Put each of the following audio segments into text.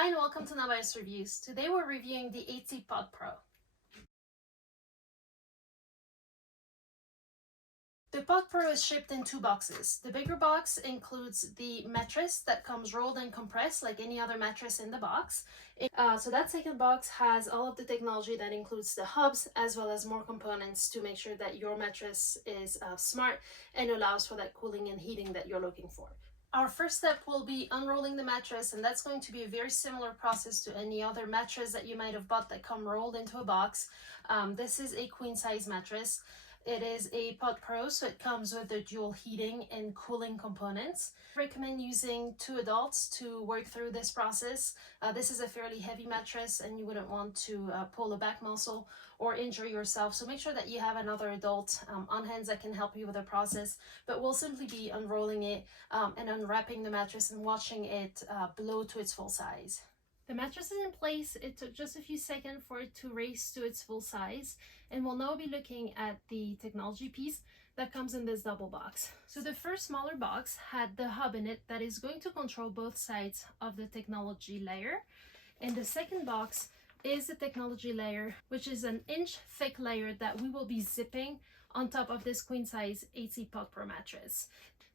Hi and welcome to GentleRise Reviews. Today we're reviewing the 8-Sleep Pod Pro. The Pod Pro is shipped in two boxes. The bigger box includes the mattress that comes rolled and compressed like any other mattress in the box. So that second box has all of the technology that includes the hubs as well as more components to make sure that your mattress is smart and allows for that cooling and heating that you're looking for. Our first step will be unrolling the mattress, and that's going to be a very similar process to any other mattress that you might have bought that come rolled into a box. This is a queen size mattress. It is a Pod Pro, so it comes with the dual heating and cooling components. I recommend using 2 adults to work through this process. This is a fairly heavy mattress and you wouldn't want to pull a back muscle or injure yourself, so make sure that you have another adult on hand that can help you with the process. But we'll simply be unrolling it and unwrapping the mattress and watching it blow to its full size. The mattress is in place. It took just a few seconds for it to raise to its full size, and we'll now be looking at the technology piece that comes in this double box. So the first smaller box had the hub in it that is going to control both sides of the technology layer, and the second box is the technology layer, which is an inch thick layer that we will be zipping on top of this queen size 8-Sleep Pod Pro mattress.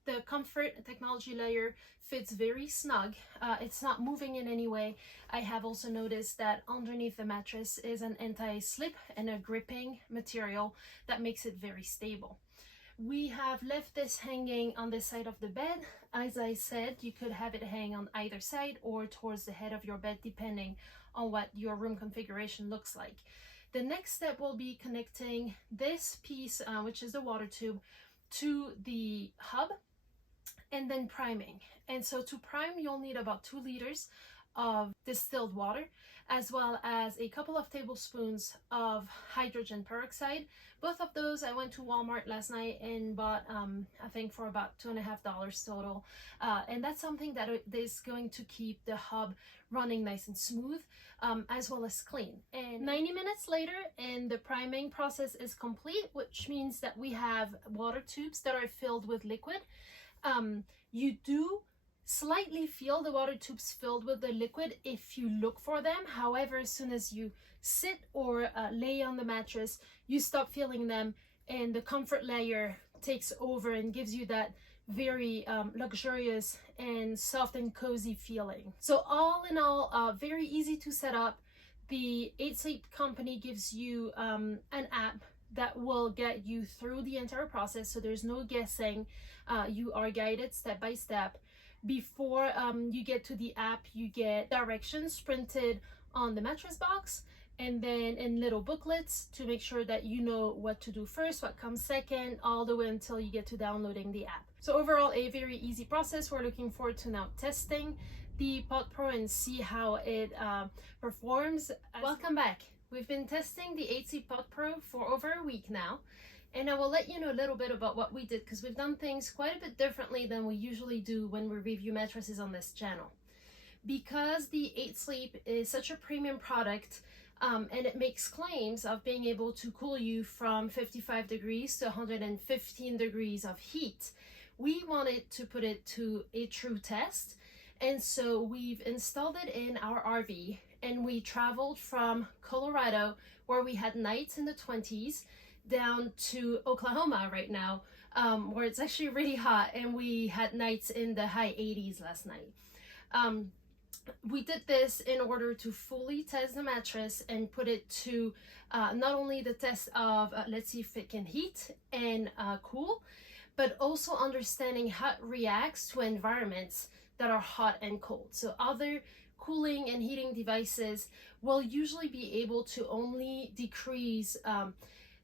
The comfort technology layer fits very snug. It's not moving in any way. I have also noticed that underneath the mattress is an anti-slip and a gripping material that makes it very stable. We have left this hanging on the side of the bed. As I said, you could have it hang on either side or towards the head of your bed, depending on what your room configuration looks like. The next step will be connecting this piece, which is the water tube, to the hub, and then priming. And so to prime, you'll need about 2 liters of distilled water, as well as a couple of tablespoons of hydrogen peroxide. Both of those I went to Walmart last night and bought, I think for about $2.50 total. And that's something that is going to keep the hub running nice and smooth, as well as clean. And 90 minutes later, and the priming process is complete, which means that we have water tubes that are filled with liquid. You do slightly feel the water tubes filled with the liquid if you look for them. However, as soon as you sit or lay on the mattress, you stop feeling them, and the comfort layer takes over and gives you that very luxurious and soft and cozy feeling. So all in all, very easy to set up. The 8-Sleep company gives you an app that will get you through the entire process, so there's no guessing. You are guided step by step. Before you get to the app, you get directions printed on the mattress box, and then in little booklets to make sure that you know what to do first, what comes second, all the way until you get to downloading the app. So overall, a very easy process. We're looking forward to now testing the Pod Pro and see how it performs. Welcome back. We've been testing the 8-Sleep Pod Pro for over a week now, and I will let you know a little bit about what we did, because we've done things quite a bit differently than we usually do when we review mattresses on this channel. Because the 8-Sleep is such a premium product, and it makes claims of being able to cool you from 55 degrees to 115 degrees of heat, we wanted to put it to a true test. And so we've installed it in our RV, and we traveled from Colorado, where we had nights in the 20s, down to Oklahoma right now, where it's actually really hot, and we had nights in the high 80s last night. We did this in order to fully test the mattress and put it to not only the test of let's see if it can heat and cool, but also understanding how it reacts to environments that are hot and cold. So other cooling and heating devices will usually be able to only decrease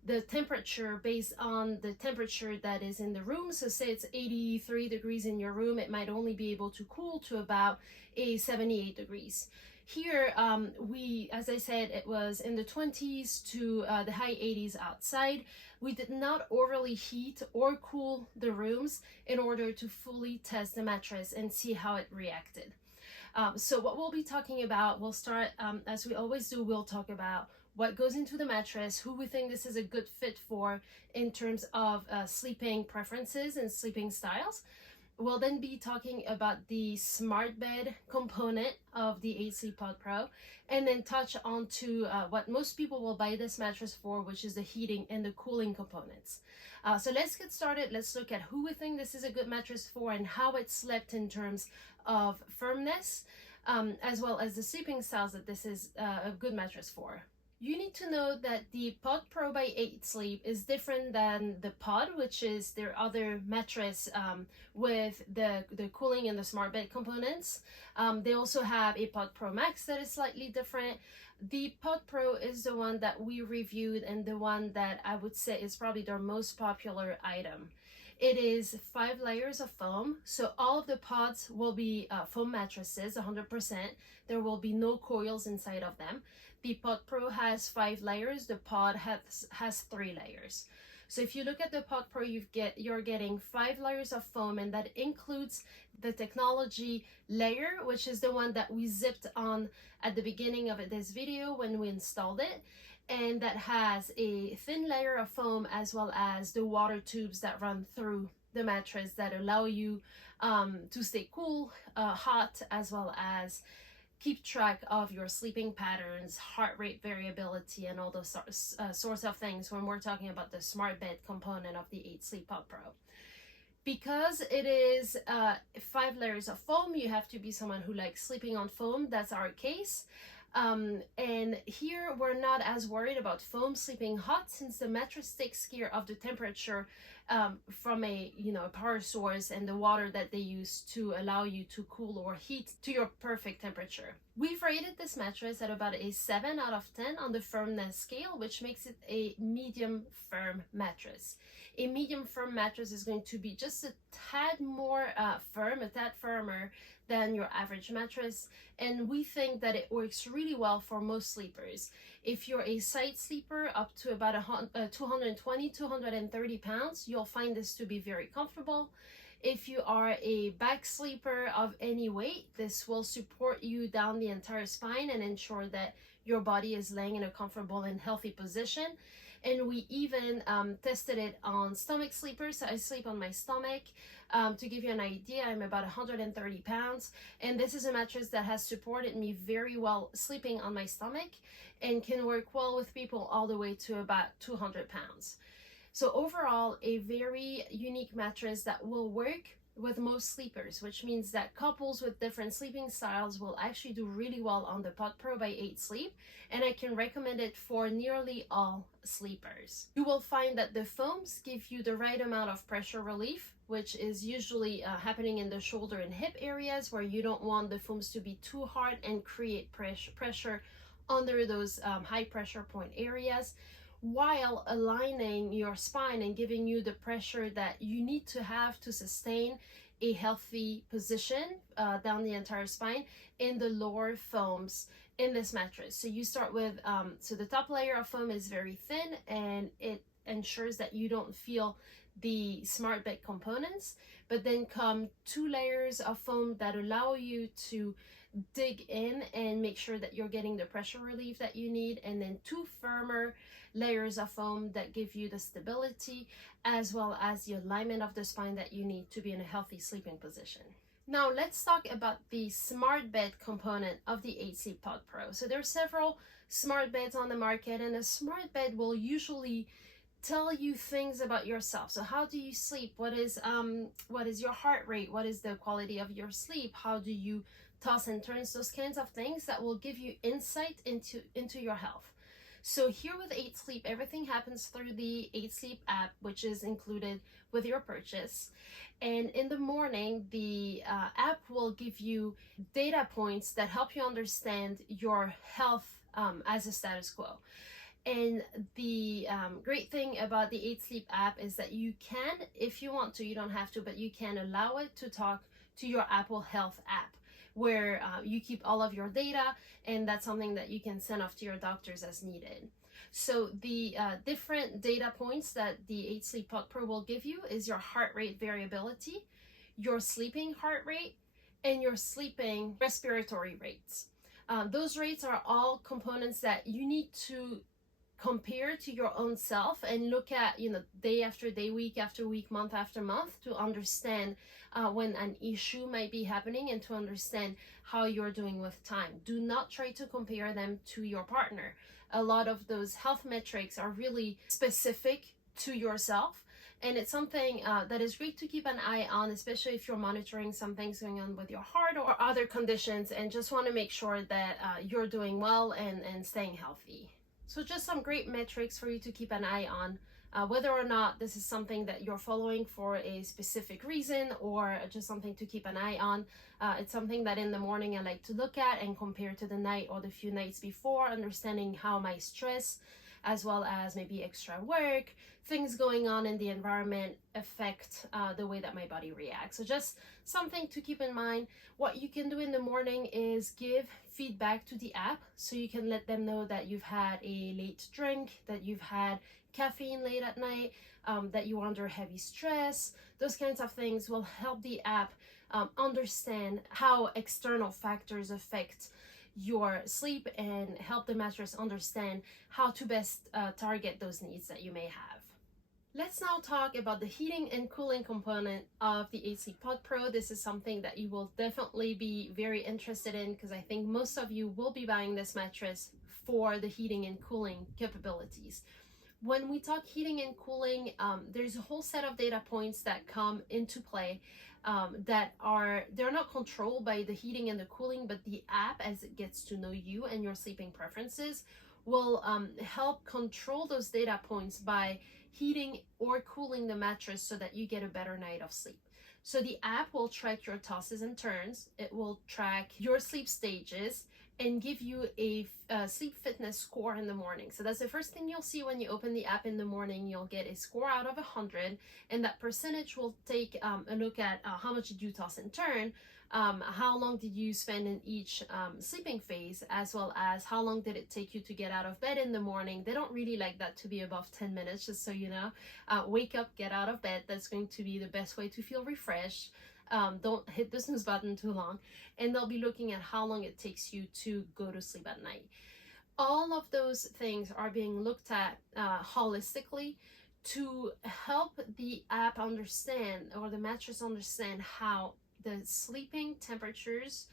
the temperature based on the temperature that is in the room. So say it's 83 degrees in your room, it might only be able to cool to about 78 degrees. Here, as I said, it was in the 20s to the high 80s outside. We did not overly heat or cool the rooms in order to fully test the mattress and see how it reacted. So what we'll be talking about, we'll start, as we always do, we'll talk about what goes into the mattress, who we think this is a good fit for in terms of sleeping preferences and sleeping styles. We'll then be talking about the smart bed component of the 8 Sleep Pod Pro, and then touch on to what most people will buy this mattress for, which is the heating and the cooling components. So let's get started. Let's look at who we think this is a good mattress for and how it slept in terms of firmness, as well as the sleeping styles that this is a good mattress for. You need to know that the Pod Pro by 8 Sleep is different than the Pod, which is their other mattress with the cooling and the smart bed components. They also have a Pod Pro Max that is slightly different. The Pod Pro is the one that we reviewed and the one that I would say is probably their most popular item. It is 5 layers of foam, so all of the pods will be foam mattresses, 100%. There will be no coils inside of them. The Pod Pro has 5 layers, the Pod has 3 layers. So if you look at the Pod Pro, you're getting 5 layers of foam, and that includes the technology layer, which is the one that we zipped on at the beginning of this video when we installed it. And that has a thin layer of foam as well as the water tubes that run through the mattress that allow you to stay cool, hot, as well as keep track of your sleeping patterns, heart rate variability, and all those sorts of things when we're talking about the smart bed component of the 8 Sleep Pod Pro. Because it is 5 layers of foam, you have to be someone who likes sleeping on foam. That's our case. And here we're not as worried about foam sleeping hot, since the mattress takes care of the temperature from a power source and the water that they use to allow you to cool or heat to your perfect temperature. We've rated this mattress at about a 7 out of 10 on the firmness scale, which makes it a medium firm mattress. A medium firm mattress is going to be just a tad more firm, a tad firmer than your average mattress, and we think that it works really well for most sleepers. If you're a side sleeper up to about 220, 230 pounds, you'll find this to be very comfortable. If you are a back sleeper of any weight, this will support you down the entire spine and ensure that your body is laying in a comfortable and healthy position. And we even tested it on stomach sleepers. So I sleep on my stomach. To give you an idea, I'm about 130 pounds, and this is a mattress that has supported me very well sleeping on my stomach and can work well with people all the way to about 200 pounds. So overall, a very unique mattress that will work with most sleepers, which means that couples with different sleeping styles will actually do really well on the Pod Pro by 8 Sleep, and I can recommend it for nearly all sleepers. You will find that the foams give you the right amount of pressure relief, which is usually happening in the shoulder and hip areas, where you don't want the foams to be too hard and create pressure under those high pressure point areas, while aligning your spine and giving you the pressure that you need to have to sustain a healthy position down the entire spine in the lower foams in this mattress. So you start with, so the top layer of foam is very thin, and it ensures that you don't feel the smart bed components, but then come 2 layers of foam that allow you to dig in and make sure that you're getting the pressure relief that you need, and then 2 firmer layers of foam that give you the stability as well as the alignment of the spine that you need to be in a healthy sleeping position. Now let's talk about the smart bed component of the 8 Sleep Pod Pro. So there are several smart beds on the market, and a smart bed will usually tell you things about yourself. So how do you sleep? What is your heart rate? What is the quality of your sleep? How do you toss and turns? Those kinds of things that will give you insight into your health. So here with 8 Sleep, everything happens through the 8 Sleep app, which is included with your purchase. And in the morning, the app will give you data points that help you understand your health as a status quo. And the great thing about the 8 Sleep app is that you can, if you want to, you don't have to, but you can allow it to talk to your Apple Health app, where you keep all of your data, and that's something that you can send off to your doctors as needed. So the different data points that the 8 Sleep Pod Pro will give you is your heart rate variability, your sleeping heart rate, and your sleeping respiratory rates. Those rates are all components that you need to compare to your own self and look at, day after day, week after week, month after month, to understand when an issue might be happening and to understand how you're doing with time. Do not try to compare them to your partner. A lot of those health metrics are really specific to yourself, and it's something that is great to keep an eye on, especially if you're monitoring some things going on with your heart or other conditions and just want to make sure that you're doing well and staying healthy. So just some great metrics for you to keep an eye on, whether or not this is something that you're following for a specific reason or just something to keep an eye on. It's something that in the morning I like to look at and compare to the night or the few nights before, understanding how my stress, as well as maybe extra work, things going on in the environment affect the way that my body reacts. So just something to keep in mind. What you can do in the morning is give feedback to the app, so you can let them know that you've had a late drink, that you've had caffeine late at night, that you're under heavy stress. Those kinds of things will help the app understand how external factors affect your sleep and help the mattress understand how to best target those needs that you may have. Let's now talk about the heating and cooling component of the 8 Sleep Pod Pro. This is something that you will definitely be very interested in, because I think most of you will be buying this mattress for the heating and cooling capabilities. When we talk heating and cooling, there's a whole set of data points that come into play they're not controlled by the heating and the cooling, but the app, as it gets to know you and your sleeping preferences, will help control those data points by heating or cooling the mattress so that you get a better night of sleep. So the app will track your tosses and turns, it will track your sleep stages, and give you a sleep fitness score in the morning. So that's the first thing you'll see when you open the app in the morning. You'll get a score out of 100, and that percentage will take a look at how much did you toss and turn, how long did you spend in each sleeping phase, as well as how long did it take you to get out of bed in the morning. They don't really like that to be above 10 minutes, just so you know. Wake up, get out of bed. That's going to be the best way to feel refreshed. Don't hit the snooze button too long, and they'll be looking at how long it takes you to go to sleep at night. All of those things are being looked at holistically to help the app understand, or the mattress understand, how the sleeping temperatures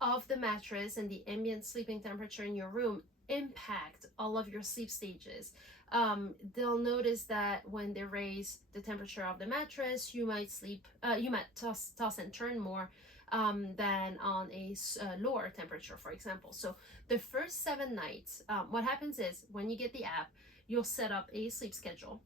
of the mattress and the ambient sleeping temperature in your room impact all of your sleep stages. They'll notice that when they raise the temperature of the mattress, you might toss and turn more than on a lower temperature, for example. So the first 7 nights, what happens is, when you get the app, you'll set up a sleep schedule.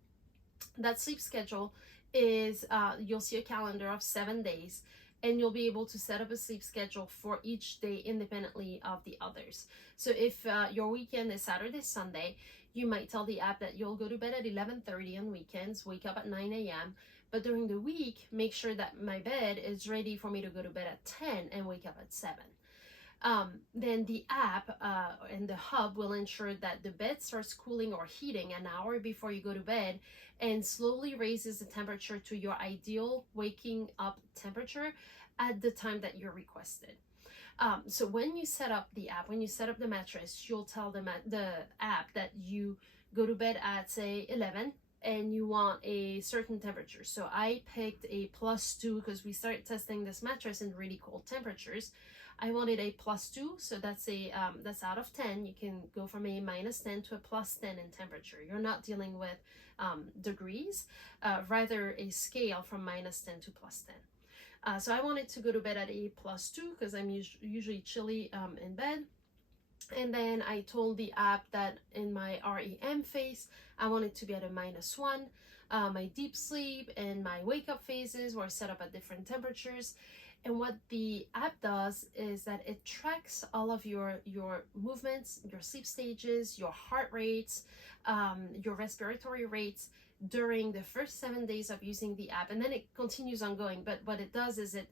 That sleep schedule is, you'll see a calendar of 7 days, and you'll be able to set up a sleep schedule for each day independently of the others. So if your weekend is Saturday, Sunday, you might tell the app that you'll go to bed at 11:30 on weekends, wake up at 9 a.m. But during the week, make sure that my bed is ready for me to go to bed at 10 and wake up at 7. Then the app and the hub will ensure that the bed starts cooling or heating an hour before you go to bed, and slowly raises the temperature to your ideal waking up temperature at the time that you're requested. So when you set up the app, when you set up the mattress, you'll tell the app that you go to bed at, say, 11, and you want a certain temperature. So I picked a +2 because we started testing this mattress in really cold temperatures. I wanted a +2, so that's that's out of 10. You can go from a -10 to a +10 in temperature. You're not dealing with degrees, rather a scale from -10 to +10. So I wanted to go to bed at a +2 because I'm usually chilly in bed. And then I told the app that in my REM phase, I wanted to be at a -1. My deep sleep and my wake up phases were set up at different temperatures. And what the app does is that it tracks all of your movements, your sleep stages, your heart rates, your respiratory rates during the first 7 days of using the app. And then it continues ongoing. But what it does is it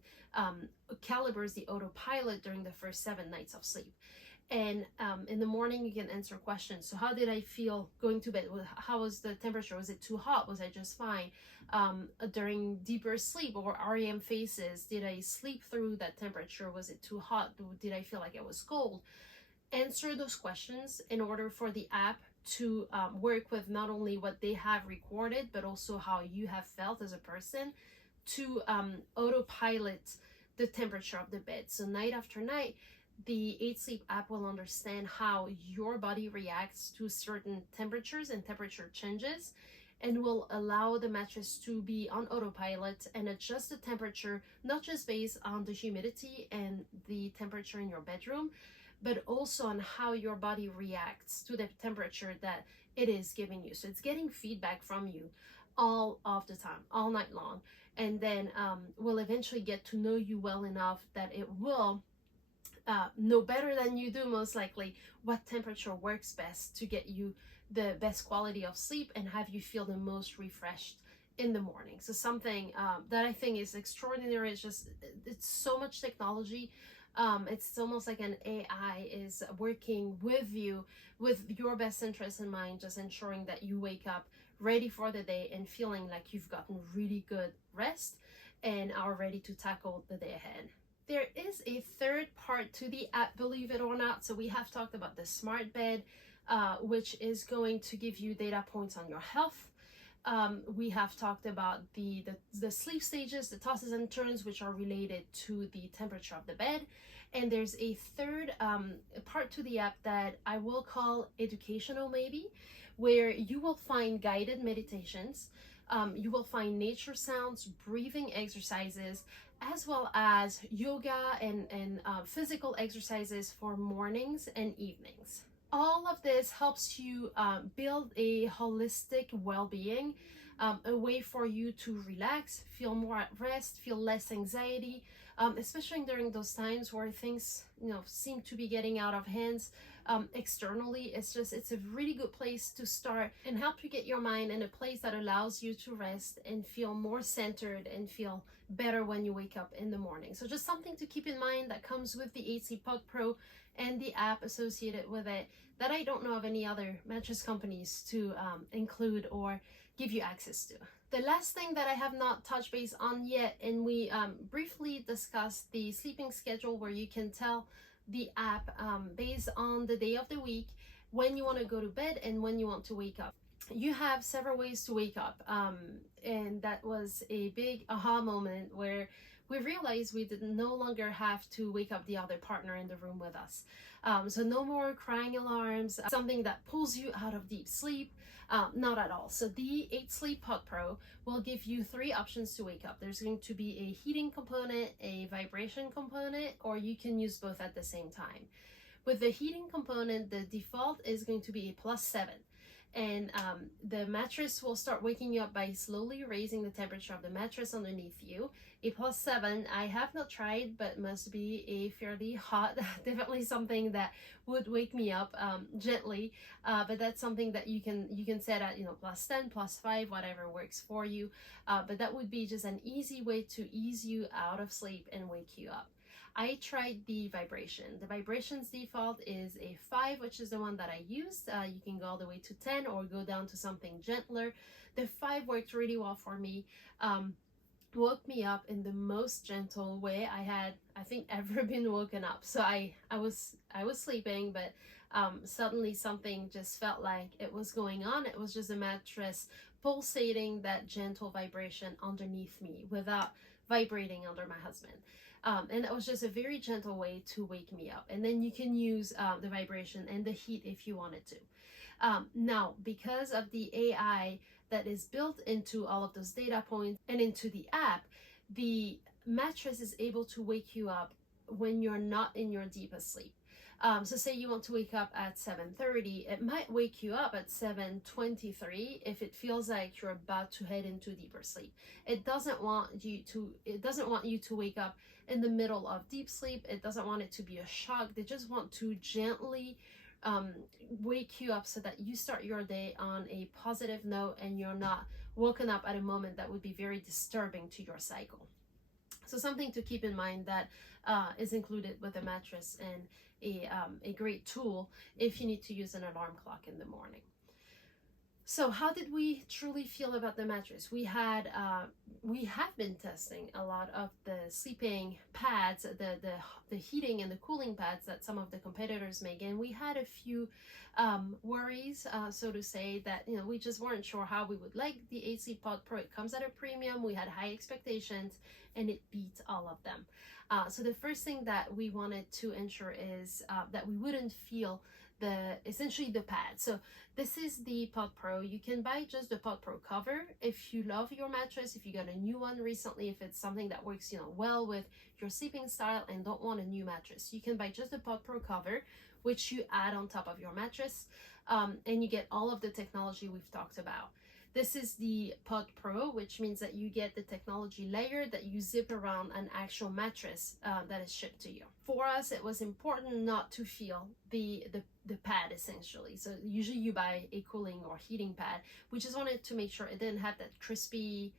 calibrates the autopilot during the first 7 nights of sleep. And in the morning, you can answer questions. So how did I feel going to bed? How was the temperature? Was it too hot? Was I just fine? During deeper sleep or REM phases, did I sleep through that temperature? Was it too hot? Did I feel like it was cold? Answer those questions in order for the app to work with not only what they have recorded, but also how you have felt as a person, to autopilot the temperature of the bed. So night after night, the 8 Sleep app will understand how your body reacts to certain temperatures and temperature changes, and will allow the mattress to be on autopilot and adjust the temperature, not just based on the humidity and the temperature in your bedroom, but also on how your body reacts to the temperature that it is giving you. So it's getting feedback from you all of the time, all night long. And then will eventually get to know you well enough that it will know better than you do, most likely, what temperature works best to get you the best quality of sleep and have you feel the most refreshed in the morning. So something that I think is extraordinary. It's so much technology. It's almost like an AI is working with you with your best interest in mind, just ensuring that you wake up ready for the day and feeling like you've gotten really good rest and are ready to tackle the day ahead. There is a third part to the app, believe it or not. So we have talked about the smart bed, which is going to give you data points on your health. We have talked about the sleep stages, the tosses and turns, which are related to the temperature of the bed. And there's a third part to the app that I will call educational, maybe, where you will find guided meditations. You will find nature sounds, breathing exercises, as well as yoga and physical exercises for mornings and evenings. All of this helps you build a holistic well-being, a way for you to relax, feel more at rest, feel less anxiety, especially during those times where things seem to be getting out of hands externally. It's a really good place to start and help you get your mind in a place that allows you to rest and feel more centered and feel better when you wake up in the morning. So just something to keep in mind that comes with the 8 Sleep Pod Pro and the app associated with it that I don't know of any other mattress companies to include or give you access to. The last thing that I have not touched base on yet, and we briefly discussed the sleeping schedule, where you can tell the app based on the day of the week when you want to go to bed and when you want to wake up. You have several ways to wake up, and that was a big aha moment where we realized we did no longer have to wake up the other partner in the room with us. So no more crying alarms, something that pulls you out of deep sleep. Not at all. So the 8 Sleep Pod Pro will give you 3 options to wake up. There's going to be a heating component, a vibration component, or you can use both at the same time. With the heating component, the default is going to be a +7. And the mattress will start waking you up by slowly raising the temperature of the mattress underneath you. A +7, I have not tried, but must be a fairly hot, definitely something that would wake me up gently. But that's something that you can set at +10, +5, whatever works for you. But that would be just an easy way to ease you out of sleep and wake you up. I tried the vibration. The vibration's default is a 5, which is the one that I used. You can go all the way to 10 or go down to something gentler. The 5 worked really well for me. Woke me up in the most gentle way I think ever been woken up. So I was sleeping, but suddenly something just felt like it was going on. It was just a mattress pulsating that gentle vibration underneath me without vibrating under my husband. And that was just a very gentle way to wake me up. And then you can use the vibration and the heat if you wanted to. Now, because of the AI that is built into all of those data points and into the app, the mattress is able to wake you up when you're not in your deepest sleep. So say you want to wake up at 7:30, it might wake you up at 7:23 if it feels like you're about to head into deeper sleep. It doesn't want you to wake up in the middle of deep sleep. It doesn't want it to be a shock. They just want to gently wake you up so that you start your day on a positive note and you're not woken up at a moment that would be very disturbing to your cycle. So something to keep in mind that is included with the mattress and a great tool if you need to use an alarm clock in the morning. So how did we truly feel about the mattress? We have been testing a lot of the sleeping pads, the heating and the cooling pads that some of the competitors make, and we had a few worries, so to say, that we just weren't sure how we would like the 8 Sleep Pod Pro. It comes at a premium. We had high expectations, and it beats all of them. So the first thing that we wanted to ensure is that we wouldn't feel essentially the pad. So this is the Pod Pro. You can buy just the Pod Pro cover if you love your mattress, if you got a new one recently, if it's something that works well with your sleeping style and don't want a new mattress. You can buy just the Pod Pro cover, which you add on top of your mattress, and you get all of the technology we've talked about. This is the Pod Pro, which means that you get the technology layer that you zip around an actual mattress that is shipped to you. For us, it was important not to feel the pad, essentially. So usually you buy a cooling or heating pad. We just wanted to make sure it didn't have that crispy,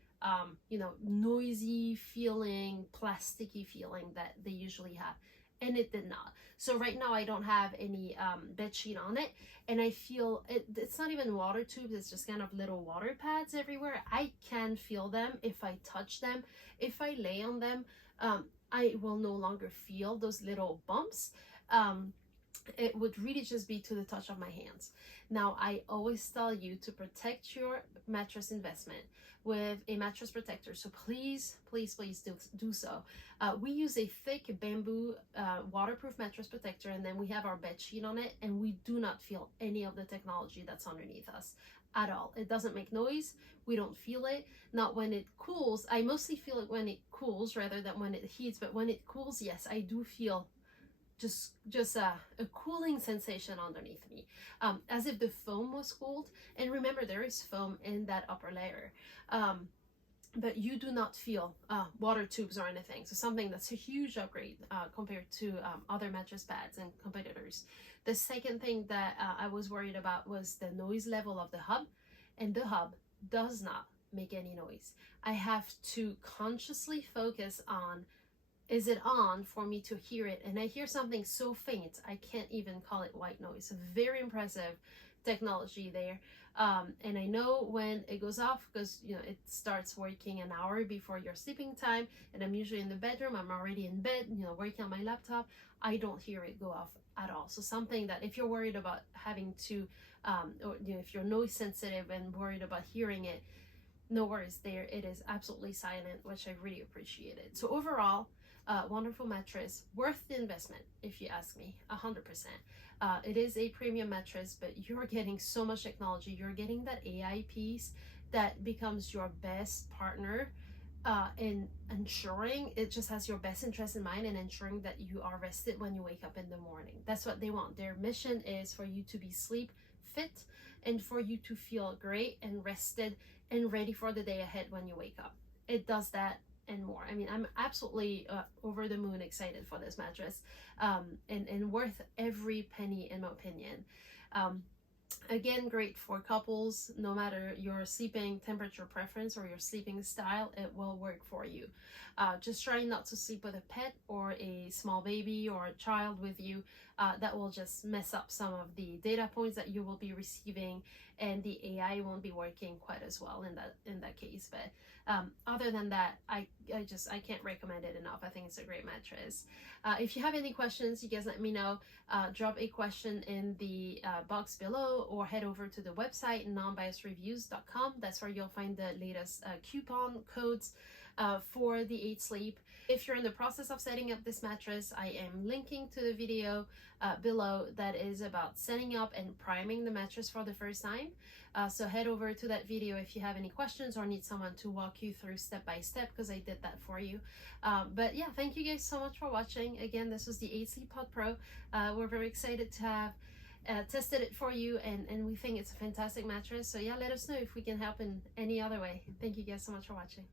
noisy feeling, plasticky feeling that they usually have. And it did not. So right now I don't have any bed sheet on it, and I feel it's not even water tubes, it's just kind of little water pads everywhere. I can feel them if I touch them. If I lay on them, I will no longer feel those little bumps. It would really just be to the touch of my hands. Now, I always tell you to protect your mattress investment with a mattress protector. So please, please, please do so. We use a thick bamboo waterproof mattress protector, and then we have our bed sheet on it, and we do not feel any of the technology that's underneath us at all. It doesn't make noise. We don't feel it. Not when it cools. I mostly feel it when it cools rather than when it heats, but when it cools, yes, I do feel just a cooling sensation underneath me, as if the foam was cooled. And remember, there is foam in that upper layer, but you do not feel water tubes or anything. So something that's a huge upgrade compared to other mattress pads and competitors. The second thing that I was worried about was the noise level of the hub, and the hub does not make any noise. I have to consciously focus on, is it on, for me to hear it? And I hear something so faint, I can't even call it white noise. So very impressive technology there. And I know when it goes off, because it starts working an hour before your sleeping time, and I'm usually in the bedroom, I'm already in bed, working on my laptop. I don't hear it go off at all. So something that, if you're worried about having to, or if you're noise sensitive and worried about hearing it, no worries there. It is absolutely silent, which I really appreciated. So overall, wonderful mattress, worth the investment, if you ask me, 100%. It is a premium mattress, but you're getting so much technology. You're getting that AI piece that becomes your best partner in ensuring it just has your best interest in mind and ensuring that you are rested when you wake up in the morning. That's what they want. Their mission is for you to be sleep fit and for you to feel great and rested and ready for the day ahead when you wake up. It does that and more. I mean, I'm absolutely over the moon excited for this mattress, and worth every penny, in my opinion. Again, great for couples. No matter your sleeping temperature preference or your sleeping style, it will work for you. Just try not to sleep with a pet or a small baby or a child with you. That will just mess up some of the data points that you will be receiving, and the AI won't be working quite as well in that case. But other than that, I can't recommend it enough. I think it's a great mattress. If you have any questions, you guys let me know. Drop a question in the box below, or head over to the website nonbiasreviews.com. That's where you'll find the latest coupon codes for the 8 Sleep. If you're in the process of setting up this mattress, I am linking to the video below that is about setting up and priming the mattress for the first time. So head over to that video if you have any questions or need someone to walk you through step by step, because I did that for you. But yeah, thank you guys so much for watching. Again, this was the 8 Sleep Pod Pro. We're very excited to have tested it for you, and we think it's a fantastic mattress. So yeah, let us know if we can help in any other way. Thank you guys so much for watching.